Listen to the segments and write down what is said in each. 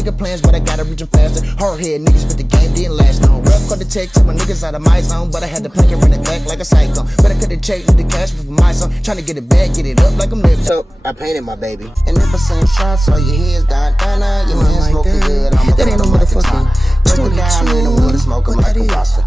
nigga plans, but I gotta reach them faster. Hard head niggas, but the game didn't last long. Rep called the check to my niggas out of my zone, but I had to plank and run it back like a cyclone. But I could've checked with the cash for my son, trying to get it back, get it up like I'm living. So I painted my baby, and if I send shots, all your head's gone, your hands smoking good. That ain't no motherfucking 22. Smoking like a pasta.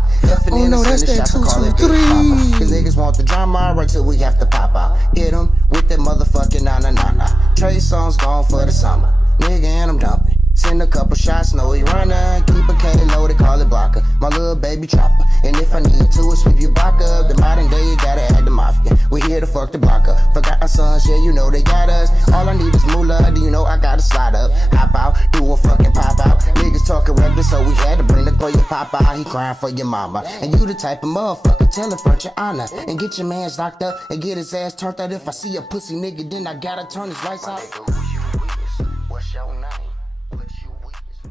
Oh no, that's that 223. Cause niggas want the drama right till we have to pop out. Hit them with that motherfucking na. Trey songs gone for the summer. Nigga, and I'm dumping. Send a couple shots, know he running. Keep a K loaded, call it blocker. My little baby chopper. And if I need to, sweep your block up. The modern day, you gotta add the mafia. We here to fuck the block up. Forgot our sons, yeah, you know they got us. All I need is moolah, do you know I gotta slide up? Hop out, do a fucking pop out. Niggas talking reckless, so we had to bring the boy your pop out. He crying for your mama. And you the type of motherfucker, tell him front your honor. And get your mans locked up and get his ass turned out. If I see a pussy nigga, then I gotta turn his lights out. What's your name?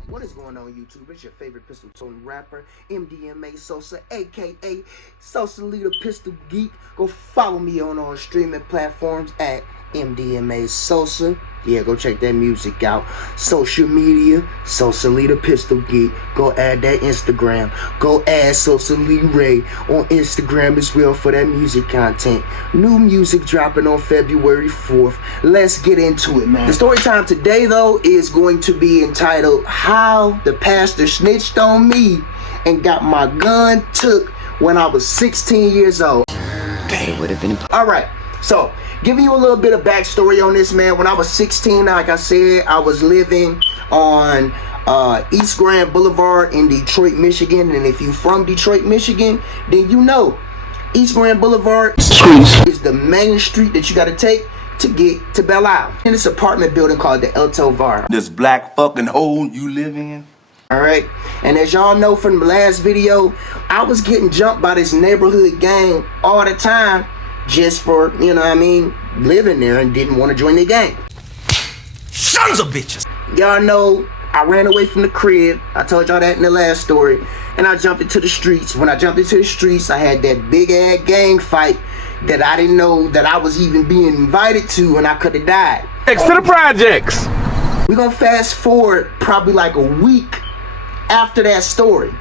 What is going on YouTube? It's your favorite pistol toting rapper, MDMA Sosa, aka Social Leader Pistol Geek. Go follow me on all streaming platforms at MDMA Sosa. Yeah, go check that music out. Social media, Social Leader Pistol Geek. Go add that Instagram. Go add Social Ray on Instagram as well for that music content. New music dropping on February 4th. Let's get into it, man. The story time today, though, is going to be entitled How the Pastor Snitched on Me and Got My Gun Took When I Was 16 years old. It would have been. Alright, so giving you a little bit of backstory on this, man. When I was 16, like I said, I was living on East Grand Boulevard in Detroit, Michigan. And if you from Detroit, Michigan, then you know East Grand Boulevard is the main street that you got to take to get to Belle Isle. In this apartment building called the El Tovar. This black fucking hole you live in. Alright, and as y'all know from the last video, I was getting jumped by this neighborhood gang all the time. Just for, you know what I mean, living there and didn't want to join the gang. Sons of bitches! Y'all know I ran away from the crib. I told y'all that in the last story. And I jumped into the streets. When I jumped into the streets, I had that big ass gang fight that I didn't know that I was even being invited to, and I could have died. Next to the projects. We're gonna fast forward probably like a week after that story.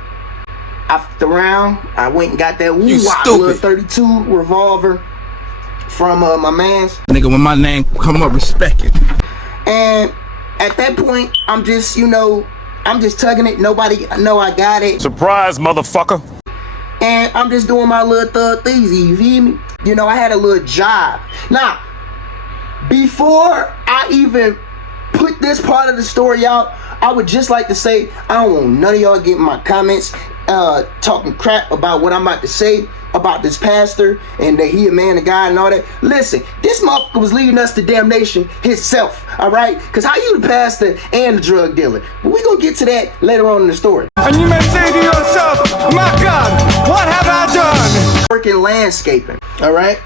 I fucked around. I went and got that little 32 revolver from my man's. Nigga, when my name come up, respect it. And at that point, I'm just, you know, I'm just tugging it. Nobody know I got it. Surprise, motherfucker. And I'm just doing my little thug thizy, you feel me? You know, I had a little job. Now, before I even put this part of the story out, I would just like to say, I don't want none of y'all getting my comments talking crap about what I'm about to say about this pastor and that he a man of God and all that. Listen, this motherfucker was leading us to damnation himself, alright? Because how you the pastor and the drug dealer? But we gonna get to that later on in the story. And you may say to yourself, my God, what have I done? Working landscaping, alright?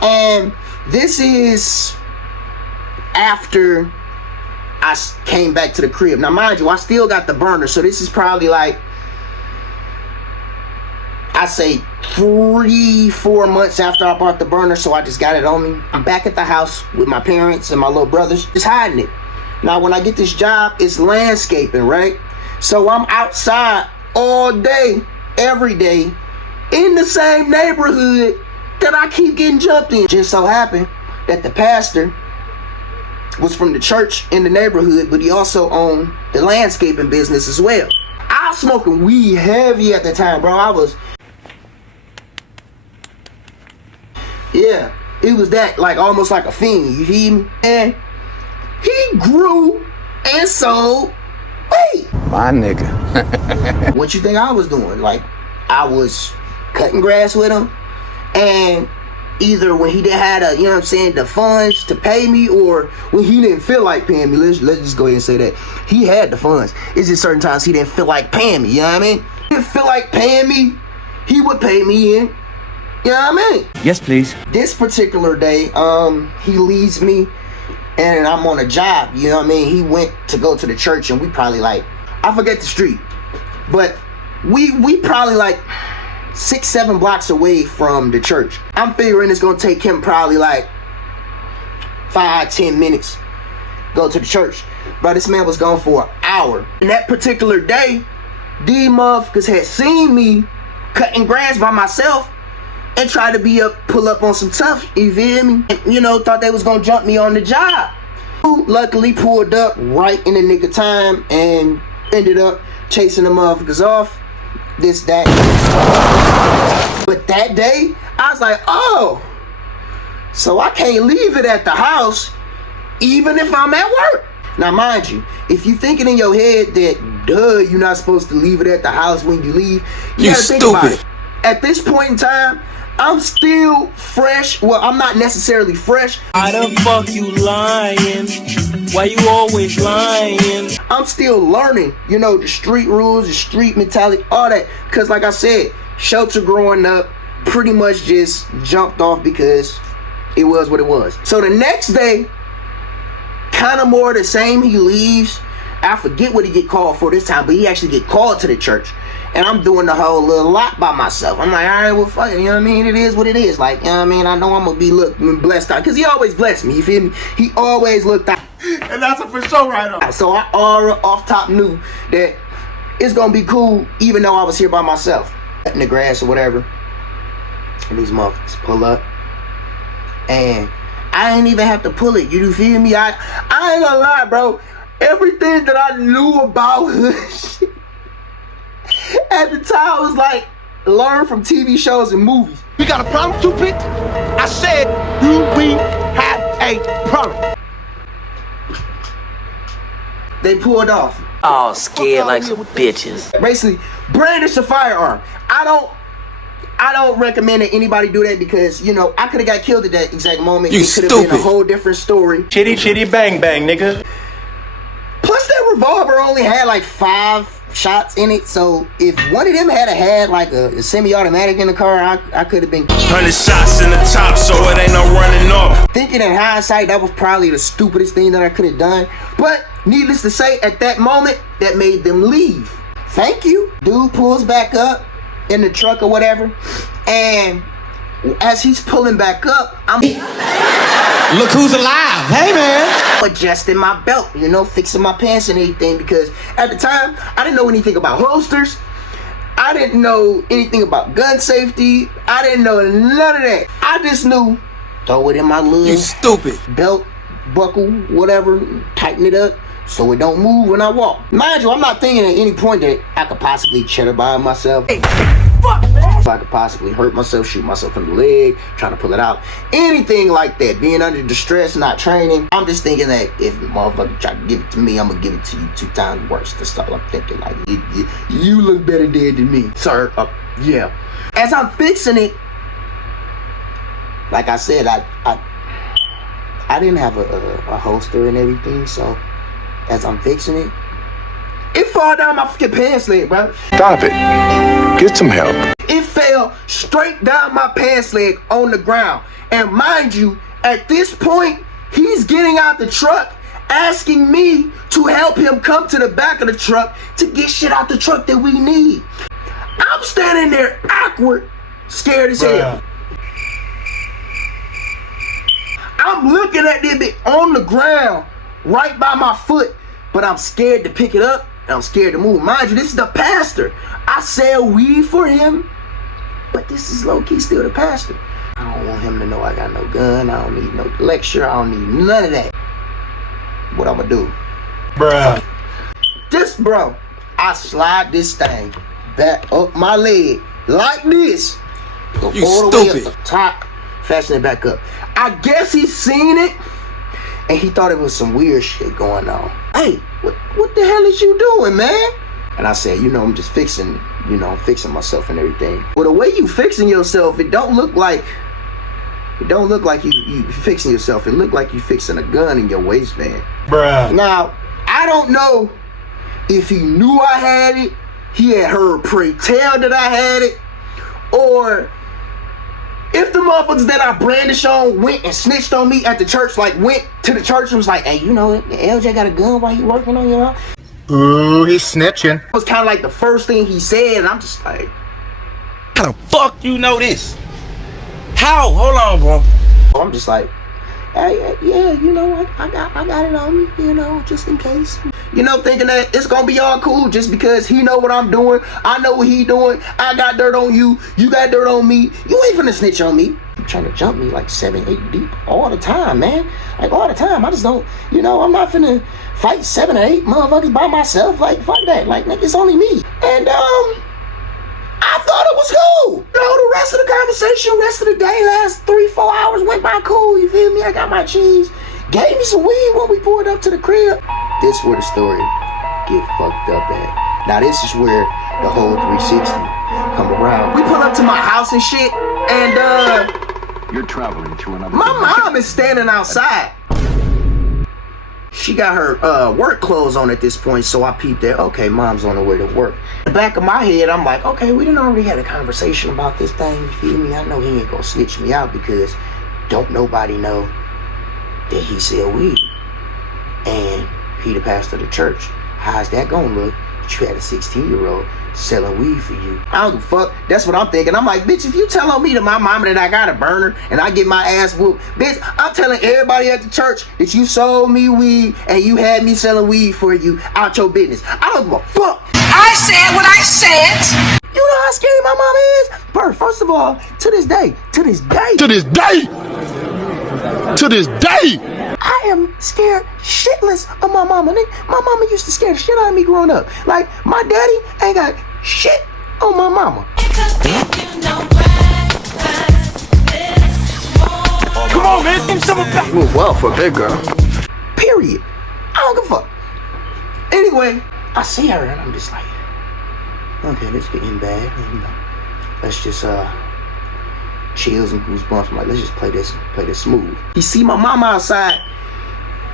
And this is after I came back to the crib. Now mind you, I still got the burner, so this is probably like, I say 3-4 months after I bought the burner, so I just got it on me. I'm back at the house with my parents and my little brothers, just hiding it. Now when I get this job, it's landscaping, right? So I'm outside all day, every day, in the same neighborhood that I keep getting jumped in. Just so happened that the pastor was from the church in the neighborhood, but he also owned the landscaping business as well. I was smoking weed heavy at the time, bro. Yeah, it was that, like, almost like a fiend, you feel me? And he grew and sold weed. My nigga. What you think I was doing? Like, I was cutting grass with him, and either when he didn't have the, you know what I'm saying, the funds to pay me, or when he didn't feel like paying me. Let's just go ahead and say that. He had the funds. It's just certain times he didn't feel like paying me, you know what I mean? He didn't feel like paying me, he would pay me in. You know what I mean? Yes, please. This particular day, he leaves me and I'm on a job, you know what I mean? He went to go to the church and we probably like, I forget the street, but we probably like 6-7 blocks away from the church. I'm figuring it's gonna take him probably like 5-10 minutes go to the church. Bro, this man was gone for an hour. And that particular day, these motherfuckers had seen me cutting grass by myself and tried to pull up on some tough, you feel me? And, you know, thought they was gonna jump me on the job. Luckily pulled up right in the nick of time and ended up chasing the motherfuckers off. This, that. But that day, I was like, oh, so I can't leave it at the house even if I'm at work. Now, mind you, if you thinking in your head that, duh, you're not supposed to leave it at the house when you leave, you gotta think about it. At this point in time, I'm still fresh. Well, I'm not necessarily fresh. Why the fuck you lying? Why you always lying? I'm still learning, you know, the street rules, the street mentality, all that. Because like I said, shelter growing up, pretty much just jumped off because it was what it was. So the next day, kind of more the same. He leaves. I forget what he get called for this time, but he actually get called to the church. And I'm doing the whole little lot by myself. I'm like, all right, well, fuck it, you know what I mean? It is what it is. Like, you know what I mean? I know I'm going to be blessed out. Because he always blessed me, you feel me? He always looked out. And that's a for sure right on. So I already off top knew that it's going to be cool, even though I was here by myself. In the grass or whatever. And these motherfuckers pull up. And I ain't even have to pull it. You feel me? I ain't gonna lie, bro. Everything that I knew about hood shit at the time was like learn from TV shows and movies. We got a problem, stupid? I said, we have a problem. They pulled off. Oh, scared like some bitches. Basically, brandish a firearm. I don't recommend that anybody do that because, you know, I could have got killed at that exact moment. It could have been a whole different story. Chitty chitty bang bang, nigga. Plus, that revolver only had like 5 shots in it. So if one of them had like a semi-automatic in the car, I could have been 100 shots in the top, so it ain't no running off. Thinking in hindsight, that was probably the stupidest thing that I could have done. But needless to say, at that moment, that made them leave. Thank you. Dude pulls back up in the truck or whatever, and as he's pulling back up, I'm look who's alive. Hey, man. Adjusting my belt, you know, fixing my pants and everything, because at the time I didn't know anything about holsters. I didn't know anything about gun safety. I didn't know none of that. I just knew throw it in my little belt buckle, whatever, tighten it up so it don't move when I walk. Mind you, I'm not thinking at any point that I could possibly cheddar by myself. Hey, fuck, man. If I could possibly hurt myself, shoot myself in the leg, trying to pull it out, anything like that. Being under distress, not training. I'm just thinking that if the motherfucker try to give it to me, I'm gonna give it to you 2 times worse. That's all I'm thinking. Like, you look better dead than me, sir. Yeah. As I'm fixing it, like I said, I didn't have a holster and everything, so as I'm fixing it, it fall down my fucking pants leg, bro. Stop it. Get some help. It fell straight down my pants leg on the ground. And mind you, at this point, he's getting out the truck, asking me to help him come to the back of the truck to get shit out the truck that we need. I'm standing there awkward, scared as hell. I'm looking at this bit on the ground, right by my foot, but I'm scared to pick it up, and I'm scared to move. Mind you, this is the pastor. I sell weed for him, but this is low-key still the pastor. I don't want him to know I got no gun. I don't need no lecture. I don't need none of that. What I'm gonna do? Bruh. Just, bro, I slide this thing back up my leg like this. Go all the way up the top, fasten it back up. I guess he seen it, and he thought it was some weird shit going on. Hey, what the hell is you doing, man? And I said, you know, I'm just fixing, you know, I'm fixing myself and everything. Well, the way you fixing yourself, it don't look like you fixing yourself. It look like you fixing a gun in your waistband. Bruh. Now, I don't know if he knew I had it, he had heard pray tell that I had it, or if the motherfuckers that I brandished on went and snitched on me at the church, like went to the church and was like, hey, you know, LJ got a gun while you working on your own. Ooh, he's snitching. It was kind of like the first thing he said, and I'm just like, How the fuck you know this? How? Hold on, bro. I'm just like, yeah, you know, I got it on me, you know, just in case. You know, thinking that it's gonna be all cool just because he know what I'm doing, I know what he doing, I got dirt on you, you got dirt on me, you ain't finna snitch on me. You trying to jump me like 7, 8 deep all the time, man. Like all the time. I just don't, you know, I'm not finna fight 7 or 8 motherfuckers by myself. Like, fuck that. Like, nigga, it's only me. And I thought it was cool. You know, the rest of the conversation, rest of the day, last 3-4 hours went by cool, you feel me? I got my cheese, gave me some weed when we pulled up to the crib. This is where the story get fucked up at. Now this is where the whole 360 come around. We pull up to my house and shit, and you're traveling to another. my mom is standing outside. She got her work clothes on at this point, so I peeped there. Okay, mom's on her way to work. In the back of my head, I'm like, okay, we done already had a conversation about this thing, you feel me? I know he ain't gonna snitch me out because don't nobody know that he sell weed. And he the pastor of the church. How's that gonna look? You had a 16-year-old selling weed for you. I don't give a fuck. That's what I'm thinking. I'm like, bitch, if you tell on me to my mama that I got a burner and I get my ass whooped, bitch, I'm telling everybody at the church that you sold me weed and you had me selling weed for you out your business. I don't give a fuck. I said what I said. You know how scary my mama is? Bro, first of all, to this day, I am scared shitless of my mama. My mama used to scare the shit out of me growing up. Like, my daddy ain't got shit on my mama. Come on, man, give some of that. Well, fuck that girl. Period. I don't give a fuck. Anyway, I see her and I'm just like, okay, this getting bad. You know, let's just chills and goosebumps. I'm like, let's just play this smooth. You see my mama outside,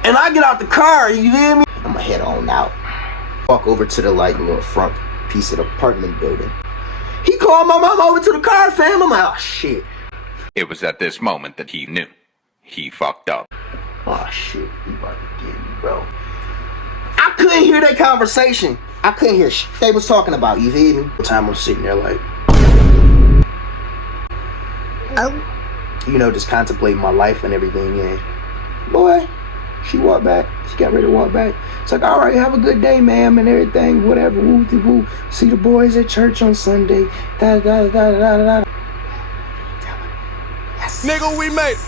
and I get out the car, you hear me? I'ma head on out. Walk over to the like little front piece of the apartment building. He called my mama over to the car, fam. I'm like, oh shit. It was at this moment that he knew. He fucked up. Oh shit, he about to get me, bro. I couldn't hear that conversation. I couldn't hear shit they was talking about, you feel me? The time I'm sitting there like, you know, just contemplating my life and everything, and boy, she walked back. She got ready to walk back. It's like, all right, have a good day, ma'am, and everything, whatever, woo-de-woo. See the boys at church on Sunday. Da-da-da-da-da-da. Yes. Nigga, we made it.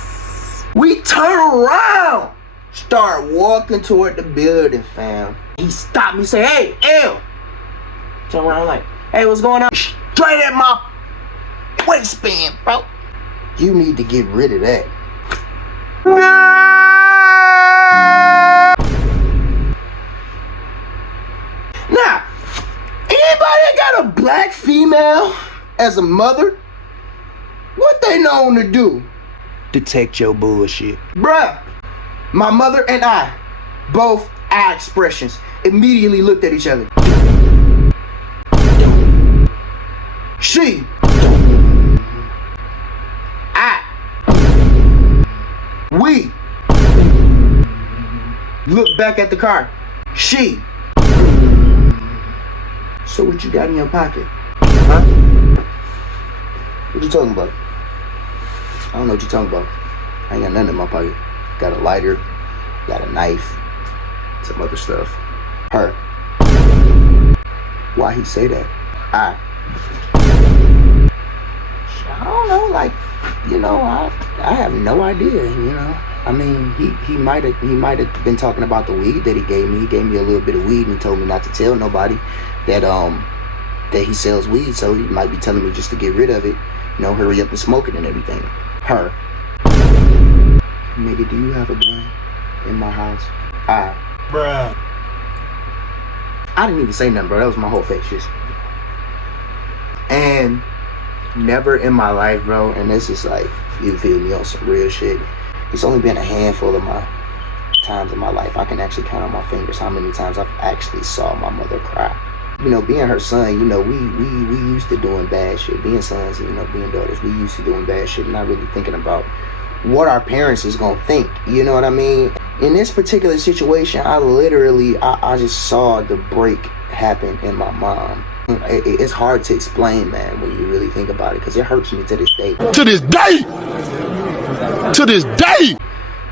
We turn around, start walking toward the building, fam. He stopped me, say, hey, L. Turn around like, hey, what's going on? Straight at my waistband, bro. You need to get rid of that. Now, anybody got a black female as a mother, what they known to do? Detect your bullshit. Bruh, my mother and I, both eye expressions, immediately looked at each other. She. We look back at the car. She. So what you got in your pocket? Huh? What you talking about? I don't know what you talking about. I ain't got nothing in my pocket. Got a lighter, got a knife, some other stuff. Her. Why he say that? I don't know, like, you know, I have no idea, you know. I mean, he might have been talking about the weed that he gave me. He gave me a little bit of weed and he told me not to tell nobody that that he sells weed, so he might be telling me just to get rid of it, you know, hurry up and smoke it and everything. Her. Nigga, do you have a gun in my house? Bruh. I didn't even say nothing, bro. That was my whole face, just. And never in my life, bro, and this is like, you feel me, on some real shit. It's only been a handful of my times in my life. I can actually count on my fingers how many times I've actually saw my mother cry. You know, being her son, you know, we used to doing bad shit. Being sons, you know, being daughters, we used to doing bad shit, not really thinking about what our parents is gonna think, you know what I mean? In this particular situation, I literally, I just saw the break happen in my mom. It's hard to explain, man, when you really think about it, because it hurts me to this day. To this day! To this day!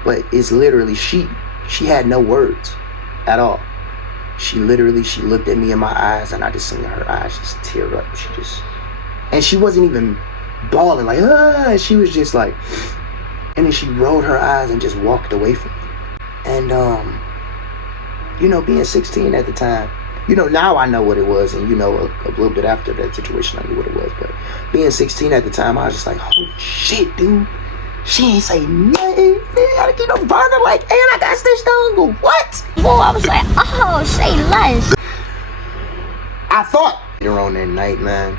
But it's literally, she had no words at all. She looked at me in my eyes, and I just seen her eyes just tear up. And she wasn't even bawling like, ah, she was just like, and then she rolled her eyes and just walked away from me. And you know, being 16 at the time, you know, now I know what it was, and you know, a little bit after that situation, I knew what it was. But being 16 at the time, I was just like, oh shit, dude, she ain't say nothing. I gotta get no burger, like, and I got stitched on. Go, what? Well, I was like, oh, say less. I thought later on that night, man,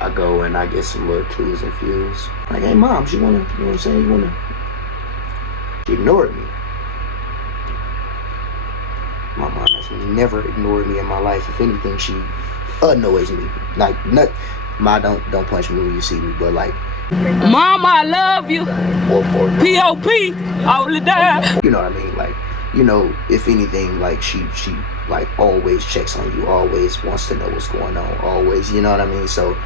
I go and I get some little clues and fuse. Like, hey mom, she wanna, you know what I'm saying? She ignored me. My mom has never ignored me in my life. If anything, she annoys me. Like, Ma, don't punch me when you see me, but like, Mama, I love you. P.O.P. all the time. You know what I mean? Like, you know, if anything, like she like always checks on you, always wants to know what's going on, always, you know what I mean? So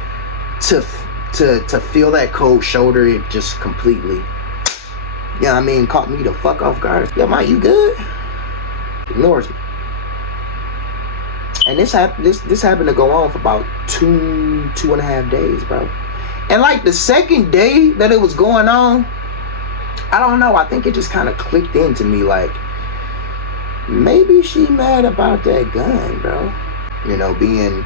to feel that cold shoulder, it just completely, you know what I mean, caught me the fuck off guard. Yo, Ma, you good? Ignores me. And this happened to go on for about two and a half days, bro. And like the second day that it was going on, I don't know, I think it just kind of clicked into me, like, maybe she mad about that gun, bro. You know, being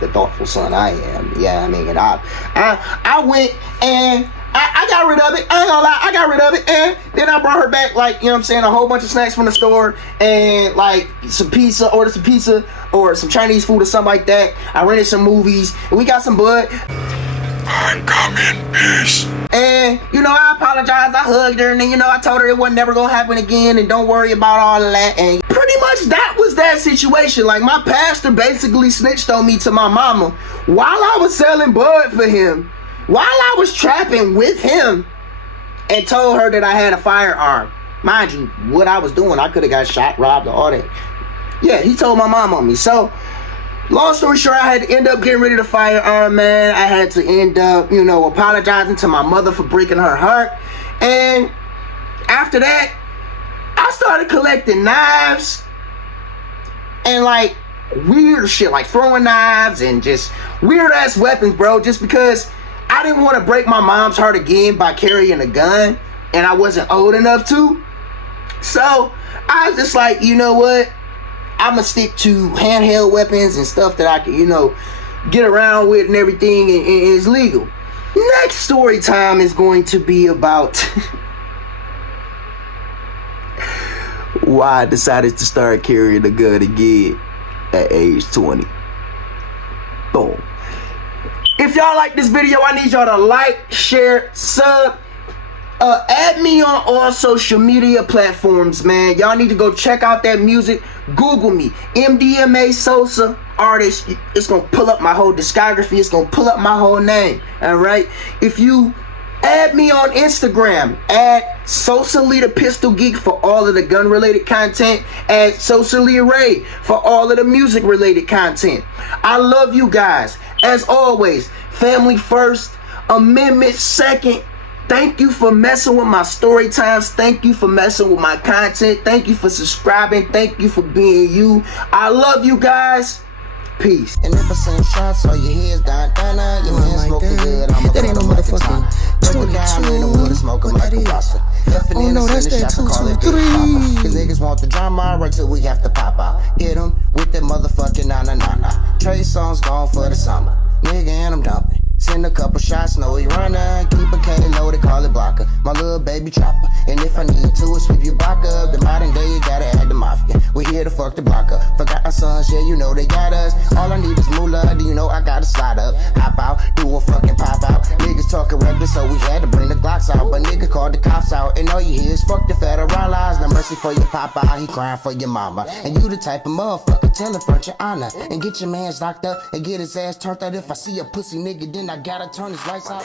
the thoughtful son I am. Yeah, I mean, and I went and I got rid of it. I ain't gonna lie, I got rid of it, and then I brought her back, like, you know what I'm saying, a whole bunch of snacks from the store, and like some pizza, ordered some pizza or some Chinese food or something like that. I rented some movies, and we got some bud. I'm coming, peace. And, you know, I apologized, I hugged her, and then, you know, I told her it wasn't never gonna happen again, and don't worry about all of that. And pretty much that was that situation. Like, my pastor basically snitched on me to my mama while I was selling bud for him, while I was trapping with him, and told her that I had a firearm. Mind you, what I was doing, I could have got shot, robbed, or all that. Yeah, he told my mom on me. So, long story short, I had to end up getting rid of the firearm, man. I had to end up, you know, apologizing to my mother for breaking her heart. And after that, I started collecting knives and like weird shit, like throwing knives and just weird ass weapons, bro, just because I didn't want to break my mom's heart again by carrying a gun, and I wasn't old enough to. So I was just like, you know what? I'm gonna stick to handheld weapons and stuff that I can, you know, get around with and everything, and it's legal. Next story time is going to be about why I decided to start carrying a gun again at age 20. Boom. If y'all like this video, I need y'all to like, share, sub. Add me on all social media platforms, man. Y'all need to go check out that music. Google me, MDMA Sosa artist. It's gonna pull up my whole discography. It's gonna pull up my whole name. All right. If you add me on Instagram, add Sosa Lee the Pistol Geek for all of the gun related content. Add Sosa Lee Ray for all of the music related content. I love you guys. As always, family first, amendment second. Thank you for messing with my story times. Thank you for messing with my content. Thank you for subscribing. Thank you for being you. I love you guys. Peace. And if I send shots or your head's down, your hands smoking good, I'm that ain't no motherfucking 22. Oh no, that's that 223. Cause niggas want the drama right till we have to pop out. Hit them with that motherfucking na. Trey songs gone for the summer. Nigga, and I'm dumping. Send a couple shots, know he runner. Keep a cane loaded, call it blocker. My little baby chopper. And if I need to, sweep your block up. The modern day, you gotta add the mafia. We here to fuck the block up. Forgot our sons, yeah, you know they got us. All I need is moolah, do you know I gotta slide up. Hop out, do a fucking pop out. Niggas talking reckless, so we had to bring the Glocks out. But nigga called the cops out, and all you hear is fuck the federalized. No mercy for your papa, he crying for your mama. And you the type of motherfucker, tell it front your honor. And get your mans locked up, and get his ass turned out. If I see a pussy nigga, then I gotta turn his lights out.